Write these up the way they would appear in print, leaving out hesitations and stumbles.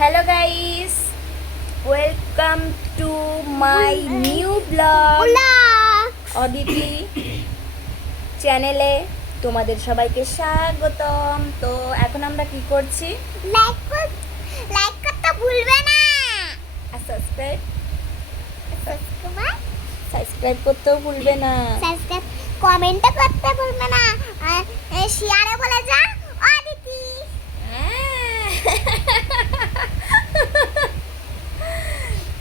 Hello guys, welcome to my new vlog Aditi চ্যানেলে তোমাদের সবাইকে স্বাগতম। তো এখন আমরা কি করছি? লাইক করতে ভুলবে না আর সাবস্ক্রাইব করতেও ভুলবে না। সাবস্ক্রাইব কমেন্ট করতে ভুলবে না আর শেয়ারে বলে যা অদিতি।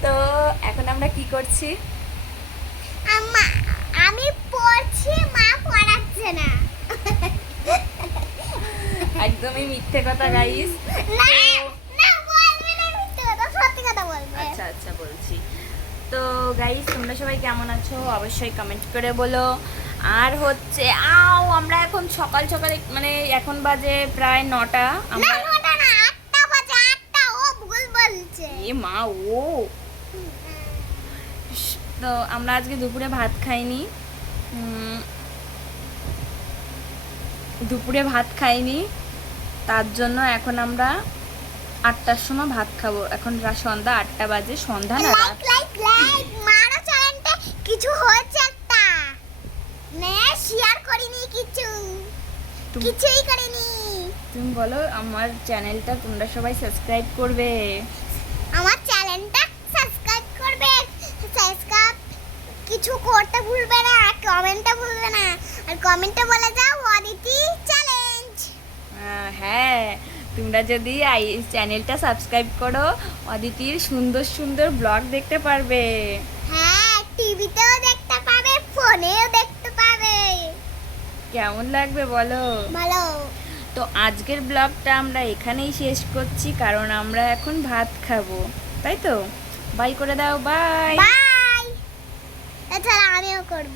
তো এখন আমরা কি করছি? আমি পড়ছি, মা পড়াচ্ছে না। একদমই মিথ্যে কথা গাইস। না না বলবি না, মিথ্যে কথা, সত্যি কথা বলবে। আচ্ছা আচ্ছা বলছি। তো গাইস তোমরা সবাই কেমন আছো অবশ্যই কমেন্ট করে বলো। আর হচ্ছে আমরা এখন সকাল সকাল মানে এখন বাজে প্রায় 9টা। না ওটা না, 8টা বাজে, 8টা। ও ভুল বলছে। এ মা ও। তো আমরা আজকে দুপুরে ভাত খাইনি, তার জন্য এখন আমরা 8টার সময় ভাত খাবো। এখন সন্ধ্যা 8টা বাজে, সন্ধ্যা না রাত। লাইক মারো চ্যানেলটা, কিছু হচ্ছে একটা নে, শেয়ার করিনি, কিছুই করিনি। তুমি বলো আমার চ্যানেলটা তোমরা সবাই সাবস্ক্রাইব করবে। আমার চ্যানেলটা সাবস্ক্রাইব করবে, সাবস্ক্রাইব কিছু করতে ভুলবে না, কমেন্টে ভুলবে না, আর কমেন্টে বলে যাও অদিতি চ্যালেঞ্জ। হ্যাঁ, তোমরা যদি এই চ্যানেলটা সাবস্ক্রাইব করো অদিতির সুন্দর সুন্দর ব্লগ দেখতে পারবে। হ্যাঁ, টিভিতেও দেখতে পাবে, ফোনেও দেখতে পাবে। কেমন লাগবে বলো? ভালো। তো আজকের ব্লগটা আমরা এখানেই শেষ করছি, কারণ আমরা এখন ভাত খাবো, তাই তো? বাই করে দাও, বাই। বাই। এছাড়া আমিও করব।